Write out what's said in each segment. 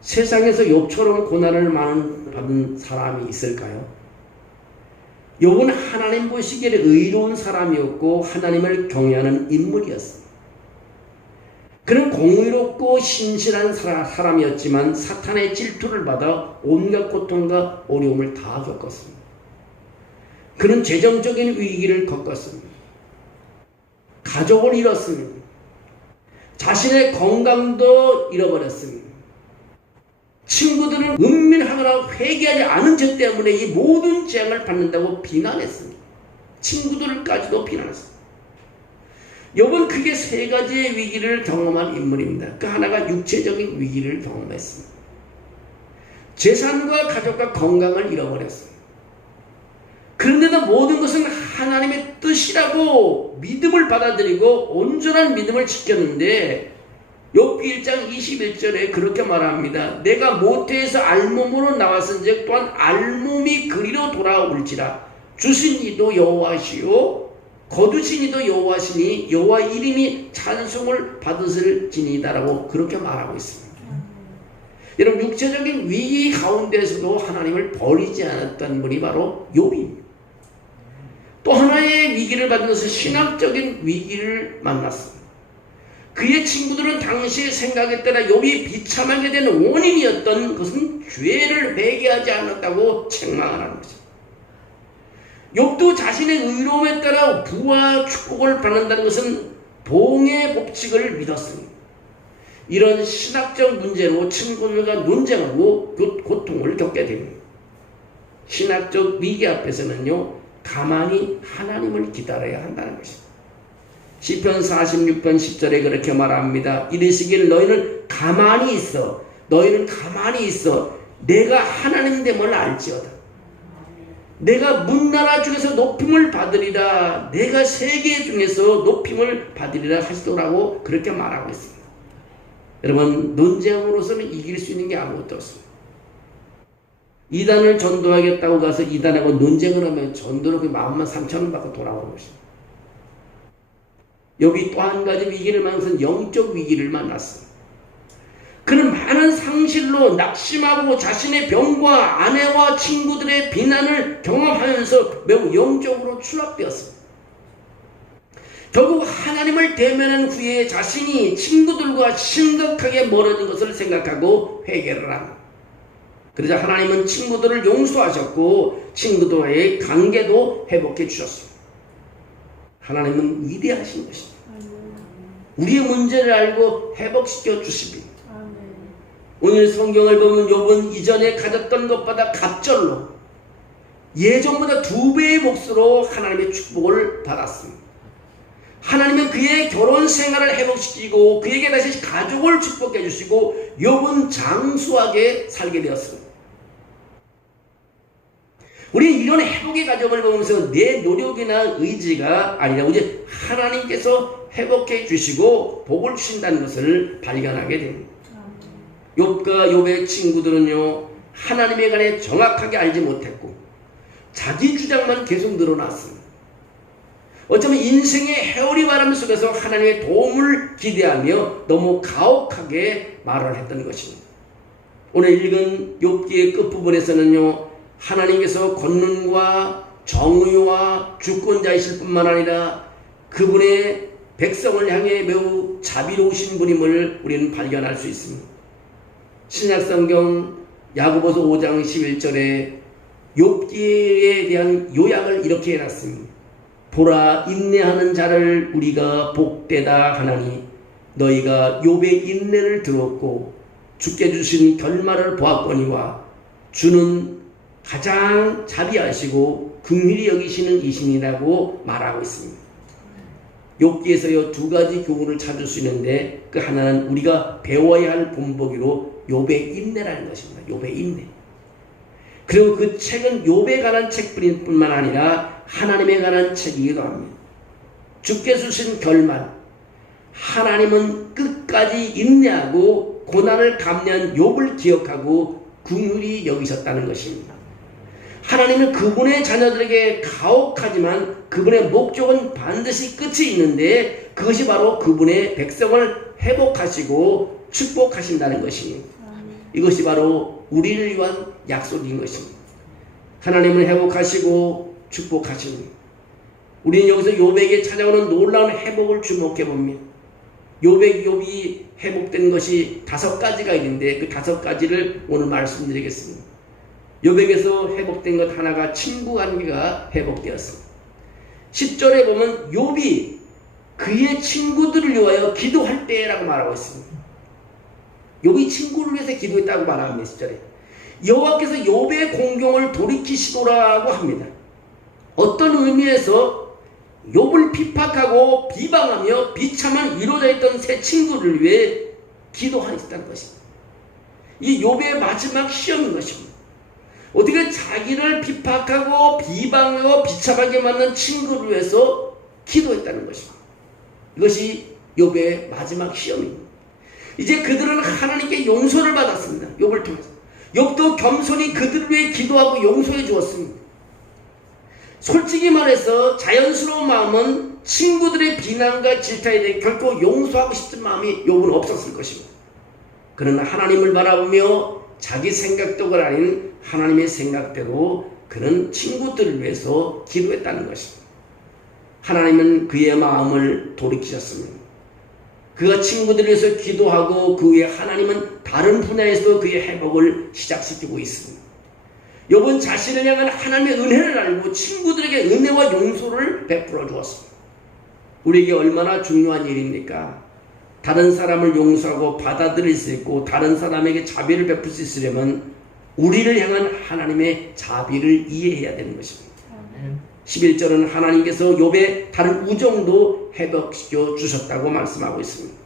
세상에서 욥처럼 고난을 많은 받은 사람이 있을까요? 욥은 하나님 보시기에 의로운 사람이었고 하나님을 경외하는 인물이었습니다. 그는 공의롭고 신실한 사- 사람이었지만 사탄의 질투를 받아 온갖 고통과 어려움을 다 겪었습니다. 그는 재정적인 위기를 겪었습니다. 가족을 잃었습니다. 자신의 건강도 잃어버렸습니다. 친구들은 은밀하거나 회개하지 않은 죄 때문에 이 모든 재앙을 받는다고 비난했습니다. 친구들까지도 비난했습니다. 욥은 크게 세 가지의 위기를 경험한 인물입니다. 그 하나가 육체적인 위기를 경험했습니다. 재산과 가족과 건강을 잃어버렸습니다. 그런데도 모든 것은 하나님의 뜻이라고 믿음을 받아들이고 온전한 믿음을 지켰는데 욥기 1장 21절에 그렇게 말합니다. 내가 모태에서 알몸으로 나왔은즉 또한 알몸이 그리로 돌아올지라 주신 이도 여호와시요 거두신 이도 여호와시니 여호와 이름이 찬송을 받으실지니다라고 그렇게 말하고 있습니다. 여러분 육체적인 위기 가운데서도 하나님을 버리지 않았던 분이 바로 욥입니다. 또 하나의 위기를 것은 신학적인 위기를 만났습니다. 그의 친구들은 당시의 생각에 따라 욥이 비참하게 된 원인이었던 것은 죄를 회개하지 않았다고 책망하는 것입니다. 욥도 자신의 의로움에 따라 부와 축복을 받는다는 것은 봉의 법칙을 믿었습니다. 이런 신학적 문제로 친구들과 논쟁하고 고- 고통을 겪게 됩니다. 신학적 위기 앞에서는요, 가만히 하나님을 기다려야 한다는 것입니다. 시편 46편 10절에 그렇게 말합니다. 이르시길 너희는 가만히 있어. 너희는 가만히 있어. 내가 하나님 됨을 알지어다. 내가 문나라 중에서 높임을 받으리라. 내가 세계 중에서 높임을 받으리라 하시더라고 그렇게 말하고 있습니다. 여러분 논쟁으로서는 이길 수 있는 게 아무것도 없습니다. 이단을 전도하겠다고 가서 이단하고 논쟁을 하면 전도로 그 마음만 상처를 받고 돌아오는 것입니다. 여기 또 한 가지 위기를 만난 영적 위기를 만났습니다. 그는 많은 상실로 낙심하고 자신의 병과 아내와 친구들의 비난을 경험하면서 매우 영적으로 추락되었습니다. 결국 하나님을 대면한 후에 자신이 친구들과 심각하게 멀어진 것을 생각하고 회개를 합니다. 그러자 하나님은 친구들을 용서하셨고 친구들과의 관계도 회복해 주셨습니다. 하나님은 위대하신 것입니다. 우리의 문제를 알고 회복시켜 주십니다. 오늘 성경을 보면 욥은 이전에 가졌던 것보다 갑절로 예전보다 두 배의 몫으로 하나님의 축복을 받았습니다. 하나님은 그의 결혼 생활을 회복시키고 그에게 다시 가족을 축복해 주시고 욥은 장수하게 살게 되었습니다. 우리 이런 회복의 과정을 보면서 내 노력이나 의지가 아니라 이제 하나님께서 회복해 주시고 복을 주신다는 것을 발견하게 됩니다. 욥과 욥의 친구들은요 하나님에 관해 정확하게 알지 못했고 자기 주장만 계속 늘어났습니다. 어쩌면 인생의 해오리 바람 속에서 하나님의 도움을 기대하며 너무 가혹하게 말을 했던 것입니다. 오늘 읽은 욥기의 끝부분에서는요 하나님께서 권능과 정의와 주권자이실 뿐만 아니라 그분의 백성을 향해 매우 자비로우신 분임을 우리는 발견할 수 있습니다. 신약성경 야고보서 5장 11절에 욥기에 대한 요약을 이렇게 해놨습니다. 보라 인내하는 자를 우리가 복되다 하나니 너희가 욥의 인내를 들었고 주께 주신 결말을 보았거니와 주는 가장 자비하시고 긍휼히 여기시는 이신이라고 말하고 있습니다. 욥기에서 요 두 가지 교훈을 찾을 수 있는데 그 하나는 우리가 배워야 할 본보기로 욥의 인내라는 것입니다. 욥의 인내. 그리고 그 책은 욥에 관한 책뿐만 아니라 하나님에 관한 책이기도 합니다. 주께 주신 결말. 하나님은 끝까지 인내하고 고난을 감내한 욥을 기억하고 긍휼히 여기셨다는 것입니다. 하나님은 그분의 자녀들에게 가혹하지만 그분의 목적은 반드시 끝이 있는데 그것이 바로 그분의 백성을 회복하시고 축복하신다는 것입니다. 이것이 바로 우리를 위한 약속인 것입니다. 하나님을 회복하시고 축복하십니다. 우리는 여기서 요백에 찾아오는 놀라운 회복을 주목해 봅니다. 요백 욥이 회복된 것이 다섯 가지가 있는데 그 다섯 가지를 오늘 말씀드리겠습니다. 요백에서 회복된 것 하나가 친구 관계가 회복되었습니다. 10절에 보면 욥이 그의 친구들을 위하여 기도할 때라고 말하고 있습니다. 욥이 친구를 위해서 기도했다고 말합니다. 10절에. 여호와께서 욥의 공경을 돌이키시도라고 합니다. 어떤 의미에서 욥을 비판하고 비방하며 비참한 이루어져 있던 새 친구를 위해 기도하였다는 것입니다. 이 욥의 마지막 시험인 것입니다. 어떻게 자기를 비판하고 비방하고 비참하게 만든 친구를 위해서 기도했다는 것입니다. 이것이 욥의 마지막 시험입니다. 이제 그들은 하나님께 용서를 받았습니다. 욥을 통해서. 욥도 겸손히 그들을 위해 기도하고 용서해 주었습니다. 솔직히 말해서 자연스러운 마음은 친구들의 비난과 질타에 대해 결코 용서하고 싶은 마음이 욥은 없었을 것입니다. 그러나 하나님을 바라보며 자기 생각도 아닌 하나님의 생각대로 그는 친구들을 위해서 기도했다는 것입니다. 하나님은 그의 마음을 돌이키셨습니다. 그가 친구들을 위해서 기도하고 그 후에 하나님은 다른 분야에서 그의 회복을 시작시키고 있습니다. 욥은 자신을 향한 하나님의 은혜를 알고 친구들에게 은혜와 용서를 베풀어 주었습니다. 우리에게 얼마나 중요한 일입니까? 다른 사람을 용서하고 받아들일 수 있고 다른 사람에게 자비를 베풀 수 있으려면 우리를 향한 하나님의 자비를 이해해야 되는 것입니다. 11절은 하나님께서 욥의 다른 우정도 회복시켜 주셨다고 말씀하고 있습니다.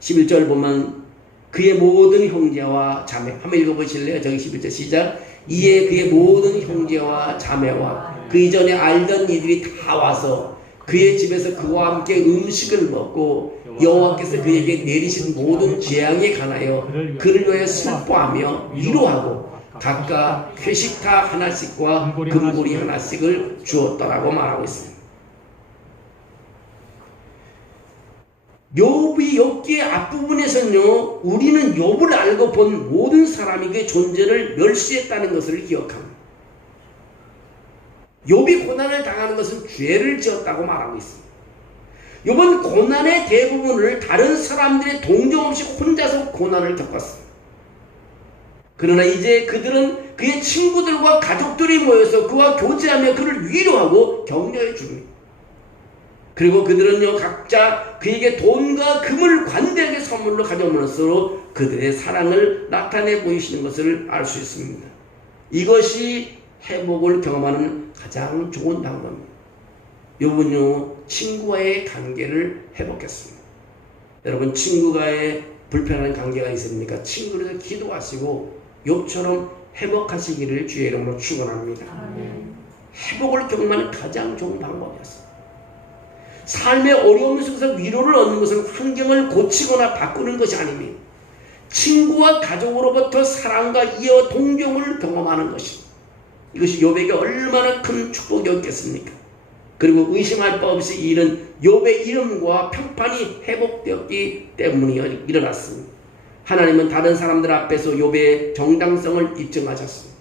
11절 보면 그의 모든 형제와 자매 한번 읽어보실래요? 저기 11절 시작 이에 그의 모든 형제와 자매와 그 이전에 알던 이들이 다 와서 그의 집에서 그와 함께 음식을 먹고 여호와께서 그에게 내리신 모든 재앙에 관하여 그를 위해 슬퍼하며 위로하고 각각 회식타 하나씩과 금고리 하나씩을 주었더라고 말하고 있습니다. 욥이 욥기의 앞부분에서는요, 우리는 욥을 알고 본 모든 사람이 그 존재를 멸시했다는 것을 기억합니다. 욥이 고난을 당하는 것은 죄를 지었다고 말하고 있습니다. 욥은 고난의 대부분을 다른 사람들의 동정 없이 혼자서 고난을 겪었습니다. 그러나 이제 그들은 그의 친구들과 가족들이 모여서 그와 교제하며 그를 위로하고 격려해 줍니다. 그리고 그들은요 각자 그에게 돈과 금을 관대하게 선물로 가져오면서 그들의 사랑을 나타내 보이시는 것을 알 수 있습니다. 이것이 회복을 경험하는 가장 좋은 방법입니다. 요분요 친구와의 관계를 회복했습니다. 여러분 친구와의 불편한 관계가 있습니까? 친구를 기도하시고 욥처럼 회복하시기를 주의 이름으로 축원합니다. 회복을 경험하는 가장 좋은 방법이었습니다. 삶의 어려움 속에서 위로를 얻는 것은 환경을 고치거나 바꾸는 것이 아닙니다. 친구와 가족으로부터 사랑과 이어 동경을 경험하는 것입니다. 이것이 욥에게 얼마나 큰 축복이었겠습니까? 그리고 의심할 바 없이 이 일은 욥의 이름과 평판이 회복되었기 때문이 일어났습니다. 하나님은 다른 사람들 앞에서 욥의 정당성을 입증하셨습니다.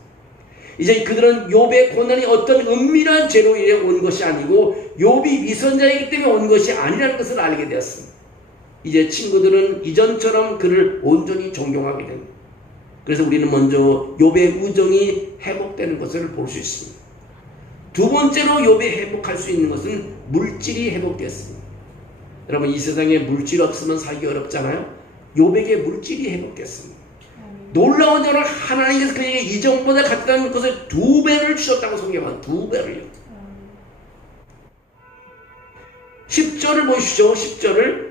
이제 그들은 욥의 고난이 어떤 은밀한 죄로 인해 온 것이 아니고 욥이 위선자이기 때문에 온 것이 아니라는 것을 알게 되었습니다. 이제 친구들은 이전처럼 그를 온전히 존경하게 됩니다. 그래서 우리는 먼저 욥의 우정이 회복되는 것을 볼 수 있습니다. 두 번째로 욥이 회복할 수 있는 것은 물질이 회복되었습니다. 여러분 이 세상에 물질 없으면 살기 어렵잖아요. 욥에게 물질이 회복됐습니다. 놀라운 점은 하나님께서 그에게 이전보다 갖다는 것을 두 배를 주셨다고 성경은 두 배를요. 10절을 보시죠. 10절을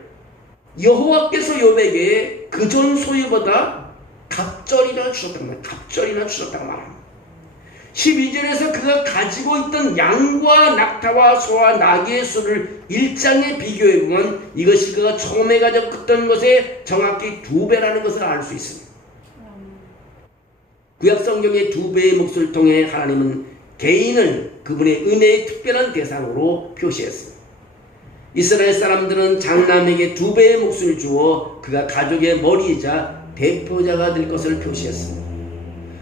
여호와께서 욥에게 그전 소유보다 갑절이나 주셨다고 말합니다. 갑절이나 주셨다고 말합니다. 12절에서 그가 가지고 있던 양과 낙타와 소와 나귀의 수를 일장에 비교해 보면 이것이 그가 처음에 가졌던 것에 정확히 두 배라는 것을 알 수 있습니다. 구약 성경의 두 배의 몫을 통해 하나님은 개인을 그분의 은혜의 특별한 대상으로 표시했습니다. 이스라엘 사람들은 장남에게 두 배의 몫을 주어 그가 가족의 머리이자 대표자가 될 것을 표시했습니다.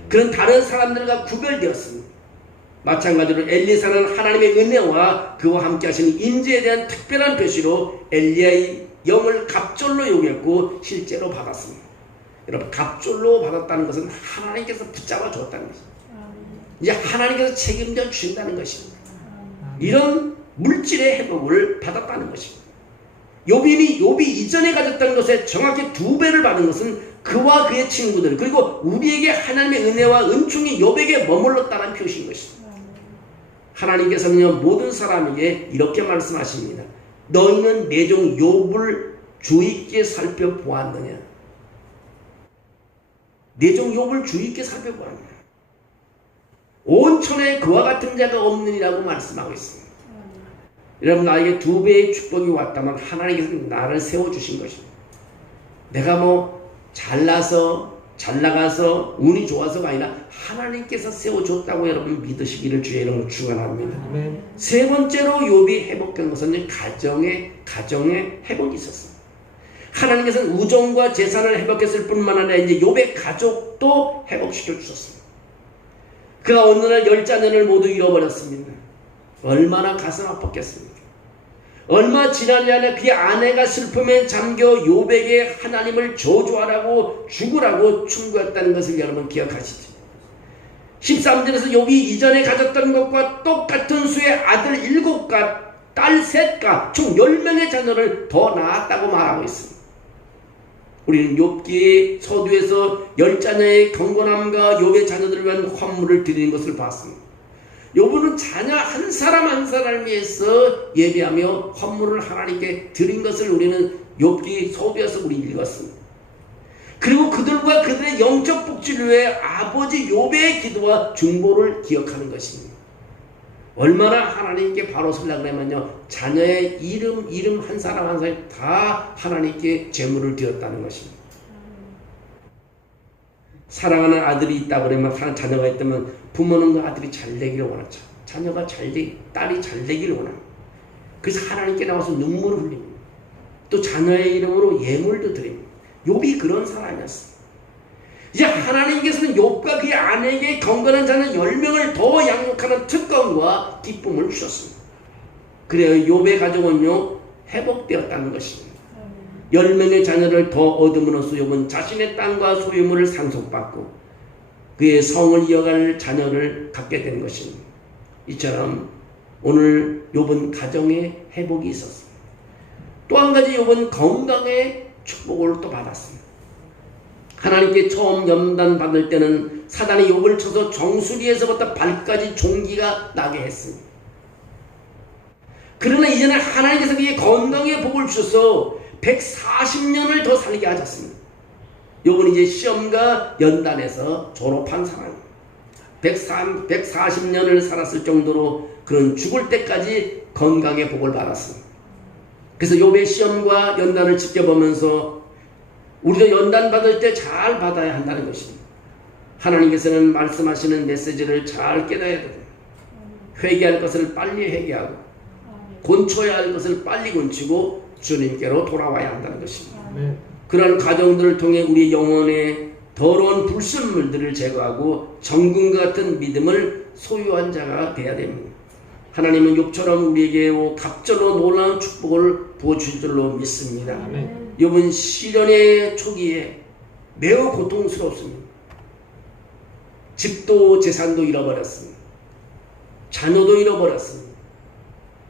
그는 다른 사람들과 구별되었습니다. 마찬가지로 엘리사는 하나님의 은혜와 그와 함께 하시는 인재에 대한 특별한 표시로 엘리야의 영을 갑절로 요구했고 실제로 받았습니다. 여러분 갑절로 받았다는 것은 하나님께서 붙잡아 주었다는 것입니다. 이제 하나님께서 책임져 주신다는 것입니다. 이런 물질의 회복을 받았다는 것입니다. 요빈이 요비 이전에 가졌던 것에 정확히 두 배를 받은 것은 그와 그의 친구들 그리고 우리에게 하나님의 은혜와 은총이 요백에 머물렀다는 표시인 것입니다. 하나님께서는요 모든 사람에게 이렇게 말씀하십니다. 너희는 내 종 욥을 주의 있게 살펴보았느냐? 내 종 욥을 주의 있게 살펴보았느냐? 온 천에 그와 같은 자가 없느니라고 말씀하고 있습니다. 여러분 나에게 두 배의 축복이 왔다면 하나님께서 나를 세워 주신 것입니다. 내가 뭐 잘나서 잘 나가서 운이 좋아서가 아니라 하나님께서 세워줬다고 여러분 믿으시기를 주의 이름으로 축원합니다. 아멘. 세 번째로 욥이 회복된 것은 가정의 가정의 회복이 있었습니다. 하나님께서는 우정과 재산을 회복했을 뿐만 아니라 이제 욥의 가족도 회복시켜 주셨습니다. 그가 어느 날 열 자녀를 모두 잃어버렸습니다. 얼마나 가슴 아팠겠습니까? 얼마 않아 그의 아내가 슬픔에 잠겨 욥에게 하나님을 저주하라고 죽으라고 충고했다는 것을 여러분 기억하시죠? 13절에서 욥이 이전에 가졌던 것과 똑같은 수의 아들 일곱과 딸 셋과 총 10명의 자녀를 더 낳았다고 말하고 있습니다. 우리는 욥기의 서두에서 열 자녀의 경건함과 욥의 자녀들을 위한 환물을 드리는 것을 봤습니다. 욥은 자녀 한 사람 한 사람을 위해서 예배하며 환물을 하나님께 드린 것을 우리는 욥기 서두에서 우리 읽었습니다. 그리고 그들과 그들의 영적 복지를 위해 아버지 욥의 기도와 중보를 기억하는 것입니다. 얼마나 하나님께 바로 설라 그러면요 자녀의 이름 이름 한 사람 한 사람 다 하나님께 제물을 드렸다는 것입니다. 사랑하는 아들이 있다 그러면 한 자녀가 있다면 부모는 그 아들이 잘 되기를 원하죠. 자녀가 잘 되, 딸이 잘 되기를 원합니다. 그래서 하나님께 나와서 눈물을 흘립니다. 또 자녀의 이름으로 예물도 드립니다. 욥이 그런 사람이었어요. 이제 하나님께서는 욥과 그의 아내에게 경건한 자는 10명을 더 양육하는 특권과 기쁨을 주셨습니다. 그래요. 욥의 가족은요 회복되었다는 것입니다. 10명의 자녀를 더 얻음으로써 욥은 자신의 땅과 소유물을 상속받고 그의 성을 이어갈 자녀를 갖게 된 것입니다. 이처럼 오늘 욥은 가정의 회복이 있었습니다. 또 한 가지 욥은 건강의 축복을 또 받았습니다. 하나님께 처음 염단 받을 때는 사단이 욥을 쳐서 정수리에서부터 발까지 종기가 나게 했습니다. 그러나 이제는 하나님께서 그의 건강의 복을 주셔서 140년을 더 살게 하셨습니다. 욥은 이제 시험과 연단에서 졸업한 사람입니다. 140년을 살았을 정도로 그런 죽을 때까지 건강의 복을 받았습니다. 그래서 욥의 시험과 연단을 지켜보면서 우리도 연단 받을 때 잘 받아야 한다는 것입니다. 하나님께서는 말씀하시는 메시지를 잘 깨달아야 됩니다. 회개할 것을 빨리 회개하고 곤쳐야 할 것을 빨리 곤치고 주님께로 돌아와야 한다는 것입니다. 아멘. 그러한 과정들을 통해 우리 영혼의 더러운 불순물들을 제거하고 정금 같은 믿음을 소유한 자가 되어야 됩니다. 하나님은 욥처럼 우리에게 갑절로 놀라운 축복을 부어주실 줄로 믿습니다. 욥은 시련의 초기에 매우 고통스럽습니다. 집도 재산도 잃어버렸습니다. 자녀도 잃어버렸습니다.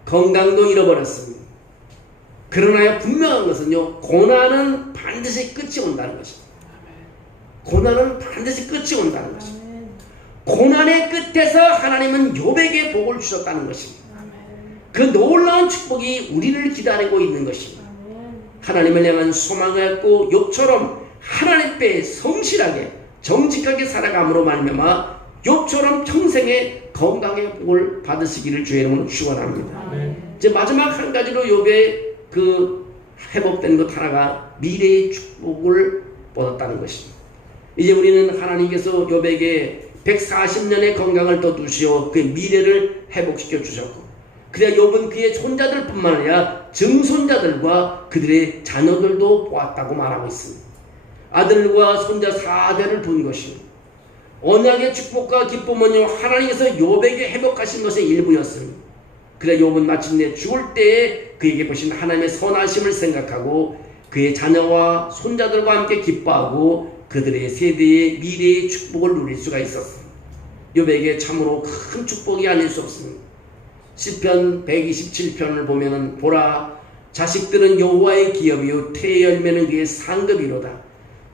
건강도 잃어버렸습니다. 그러나 분명한 것은요, 고난은 반드시 끝이 온다는 것입니다. 고난은 반드시 끝이 온다는 것입니다. 고난의 끝에서 하나님은 욥에게 복을 주셨다는 것입니다. 그 놀라운 축복이 우리를 기다리고 있는 것입니다. 하나님을 향한 소망을 갖고 욥처럼 하나님 께 성실하게 정직하게 살아감으로 말미암아 욥처럼 평생의 건강의 복을 받으시기를 주의 이름으로 축원합니다. 이제 마지막 한 가지로 욥의 그 회복된 것 하나가 미래의 축복을 얻었다는 것입니다. 이제 우리는 하나님께서 욥에게 140년의 건강을 더 주시어 그의 미래를 회복시켜 주셨고 그래야 욥은 그의 손자들뿐만 아니라 증손자들과 그들의 자녀들도 보았다고 말하고 있습니다. 아들과 손자 4대를 본 것입니다. 언약의 축복과 기쁨은요 하나님께서 요백에 회복하신 것의 일부였습니다. 그래 욥은 마침내 죽을 때에 그에게 보신 하나님의 선하심을 생각하고 그의 자녀와 손자들과 함께 기뻐하고 그들의 세대의 미래의 축복을 누릴 수가 있었습니다. 욥에게 참으로 큰 축복이 아닐 수 없습니다. 시편 127편을 보면은 보라 자식들은 여호와의 기업이요 태의 열매는 그의 상급이로다.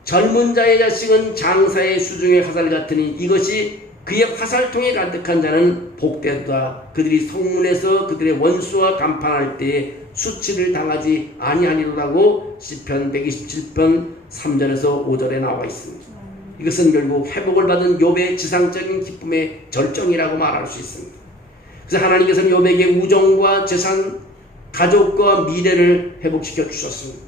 젊은 자의 자식은 장사의 수중의 화살 같으니 이것이 그의 화살통에 가득한 자는 복되다. 그들이 성문에서 그들의 원수와 간판할 때에 수치를 당하지 아니하리로라고 시편 127편 3절에서 5절에 나와 있습니다. 이것은 결국 회복을 받은 욥의 지상적인 기쁨의 절정이라고 말할 수 있습니다. 그래서 하나님께서는 욥에게 우정과 재산, 가족과 미래를 회복시켜 주셨습니다.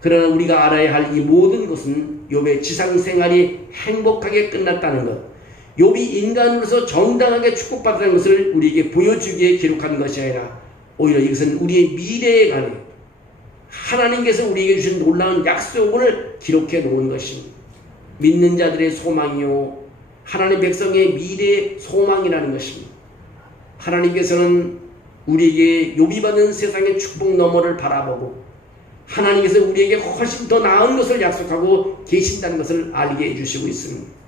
그러나 우리가 알아야 할 이 모든 것은 욥의 지상 생활이 행복하게 끝났다는 것, 욥이 인간으로서 정당하게 축복받는 것을 우리에게 보여주기에 기록한 것이 아니라 오히려 이것은 우리의 미래에 관해 하나님께서 우리에게 주신 놀라운 약속을 기록해 놓은 것입니다. 믿는 자들의 소망이요 하나님 백성의 미래의 소망이라는 것입니다. 하나님께서는 우리에게 욥이 받은 세상의 축복 너머를 바라보고 하나님께서 우리에게 훨씬 더 나은 것을 약속하고 계신다는 것을 알게 해주시고 있습니다.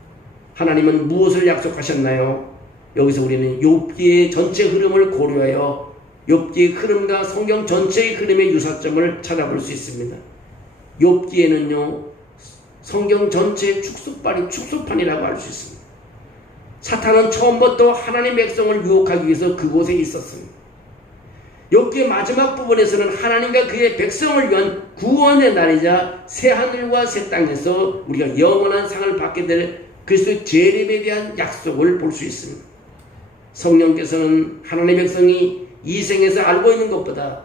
하나님은 무엇을 약속하셨나요? 여기서 우리는 욥기의 전체 흐름을 고려하여 욥기의 흐름과 성경 전체의 흐름의 유사점을 찾아볼 수 있습니다. 욥기에는요 성경 전체의 축소판이 축소판이라고 할 수 있습니다. 사탄은 처음부터 하나님 백성을 유혹하기 위해서 그곳에 있었습니다. 욥기의 마지막 부분에서는 하나님과 그의 백성을 위한 구원의 날이자 새 하늘과 새 땅에서 우리가 영원한 상을 받게 될 그리스도의 재림에 대한 약속을 볼 수 있습니다. 성령께서는 하나님의 백성이 이 생에서 알고 있는 것보다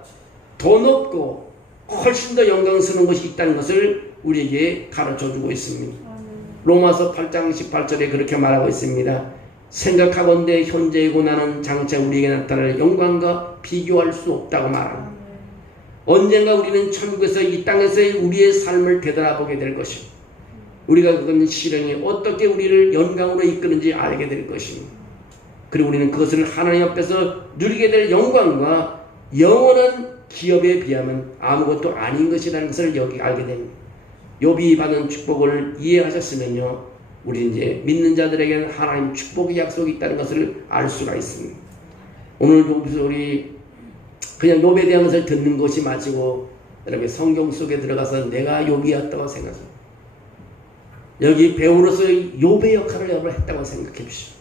더 높고 훨씬 더 영광스러운 것이 있다는 것을 우리에게 가르쳐 주고 있습니다. 로마서 8장 18절에 그렇게 말하고 있습니다. 생각하건대 현재의 고난은 장차 우리에게 나타날 영광과 비교할 수 없다고 말합니다. 언젠가 우리는 천국에서 이 땅에서의 우리의 삶을 되돌아보게 될 것입니다. 우리가 그건 실행이 어떻게 우리를 영광으로 이끄는지 알게 될 것입니다. 그리고 우리는 그것을 하나님 앞에서 누리게 될 영광과 영원한 기업에 비하면 아무것도 아닌 것이라는 것을 여기 알게 됩니다. 욥이 받은 축복을 이해하셨으면요. 우리 이제 믿는 자들에게는 하나님 축복의 약속이 있다는 것을 알 수가 있습니다. 오늘 여기서 우리 그냥 욥에 대한 것을 듣는 것이 마치고 여러분 성경 속에 들어가서 내가 욥이었다고 생각합니다. 여기 배우로서 욥의 역할을 여러분 했다고 생각해 주십시오.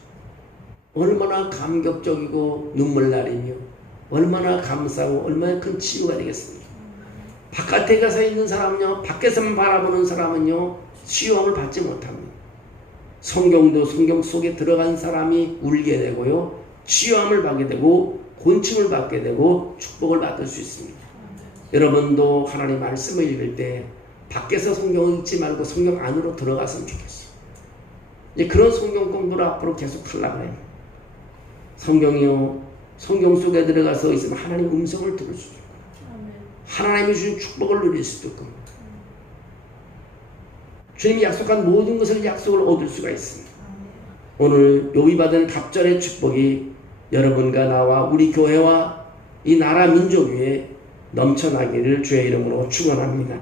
얼마나 감격적이고 눈물 나리며 얼마나 감사하고 얼마나 큰 치유가 되겠습니까? 바깥에 가서 있는 사람은요, 밖에서만 바라보는 사람은요, 치유함을 받지 못합니다. 성경도 성경 속에 들어간 사람이 울게 되고요, 치유함을 받게 되고, 곤침을 받게 되고, 축복을 받을 수 있습니다. 여러분도 하나님 말씀을 읽을 때, 밖에서 성경을 읽지 말고 성경 안으로 들어갔으면 좋겠어요. 이제 그런 성경 공부를 앞으로 계속 하려고 해요. 성경이요, 성경 속에 들어가서 있으면 하나님 음성을 들을 수 있고, 하나님이 주신 축복을 누릴 수도 있고, 주님이 약속한 모든 것을 약속을 얻을 수가 있습니다. 오늘 요비 받은 갑절의 축복이 여러분과 나와 우리 교회와 이 나라 민족 위에 넘쳐나기를 주의 이름으로 축원합니다.